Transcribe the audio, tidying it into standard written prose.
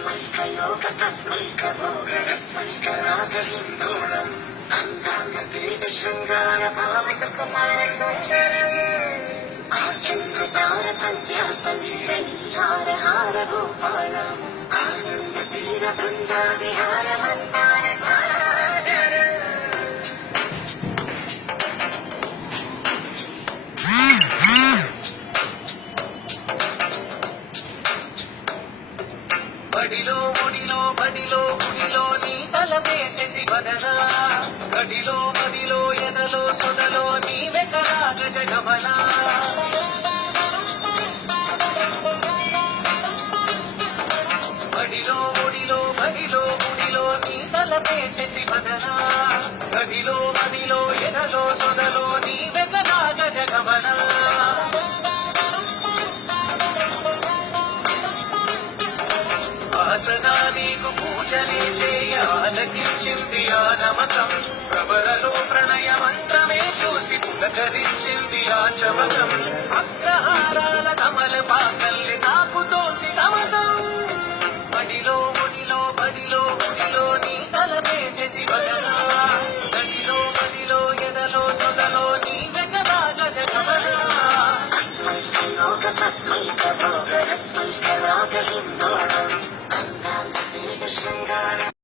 तस्मैकयोग तस्मैकभोगरस्मैकरागहिन्दोळम् अङ्गाङ्गतीतशृङ्गारभावसकुमारसुन्दरम् आचन्द्रतार सन्ध्या समीरणीहारहार गोपालम् आनन्दतीरवृन्दाविहारमन्दार सागरम् బడిలో ముడిలో బడిలో గుడిలో నీ తలపేసేసి వదనా గడిలో మదిలో ఎదలో సొదలో నీ వెకరా గజగమనా బడిలో ముడిలో బడిలో గుడిలో నీ తలపేసేసి వదనా గడిలో మదిలో ఎదలో సొదలో నీ వెకరా గజగమనా వాసనా నీకు పూజలే చేయ ఆలకించింది ఆ నమకం ప్రబలలో ప్రణయ మంత్రమే చూసి పులకరించింది ఆ చమకం అగ్రహారాల కమల పాక